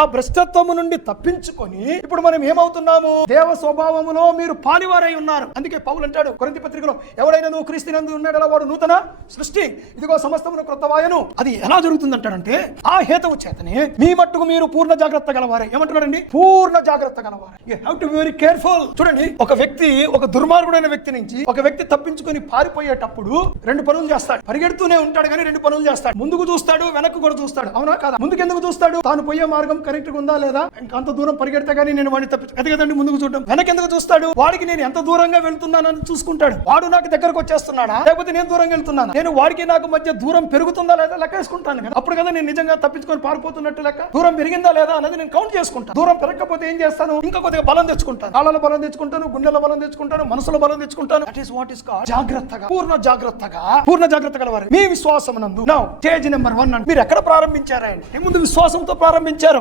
ఆ భ్రష్టత్వము నుండి తప్పించుకొని ఇప్పుడు మనం ఏమవుతున్నాము? దేవ స్వభావములో మీరు పాలివారై ఉన్నారు. అందుకే పౌలు అంటాడు కొరింథీ పత్రికలో, ఎవడైనా నువ్వు క్రీస్తునందు ఉన్నాడో వాడు నూతన సృష్టి, ఇదిగో సమస్తమును క్రొత్తవాయను. అది ఎలా జరుగుతుంది అంటాడంటే, ఆ హేతువు చేతనే మీ మట్టుకు మీరు పూర్ణ జాగ్రత్త గలవారే. ఏమంటున్నాడండి? పూర్ణ జాగ్రత్త గలవారే. You have to be very careful. చూడండి, ఒక వ్యక్తి, ఒక దుర్మార్గుడైన వ్యక్తి నుంచి ఒక వ్యక్తి తప్పించుకొని పారిపోయేటప్పుడు రెండు పనులు చేస్తాడు. పరిగెడుతూనే ఉంటాడు కానీ రెండు పనులు చేస్తాడు. ముందుకు చూస్తాడు, వెనక్కు కూడా చూస్తాడు. అవునా కాదా? ముందుకు ఎందుకు చూస్తాడు? తాను పోయే మార్గం కరెక్ట్ గా ఉందా లేదా, ఇంకా అంత దూరం పరిగెడితే గానీ నేను వాడిని అది కదండి ముందుకు చూడడం. వెనక ఎందుకు చూస్తాడు? వాడికి నేను ఎంత దూరంగా వెళ్తున్నానని చూసుకుంటాడు. వాడు నాకు దగ్గరకు వచ్చేస్తున్నాడా, లేకపోతే నేను దూరంగా వెళ్తున్నాను, నేను వాడికి నాకు మధ్య దూరం పెరుగుతుందా లేదా లెక్క వేసుకుంటాను కదా. అప్పుడు కదా నేను నిజంగా తప్పించుకొని పారిపోతున్నట్టు లెక్క. దూరం పెరిగిందా లేదా అన్నది నేను కౌంట్ చేసుకుంటాను. దూరం పెరగకపోతే ఏం చేస్తాను? ఇంకా కొద్దిగా బలం తెచ్చుకుంటాను. కాళ్ళలో బలం తెచ్చుకుంటాను, గుండెల బలం తెచ్చుకుంటాను, మనసులో బలం తెచ్చుకుంటాను. That is what is called జాగ్రత్తగా, పూర్ణ జాగ్రత్త గలవారు మీ విశ్వాసం నందు. నౌ స్టేజ్ నెంబర్ 1 అంటే మీరు ఎక్కడ ప్రారంభించారా? ముందు విశ్వాసంతో ప్రారంభించారు.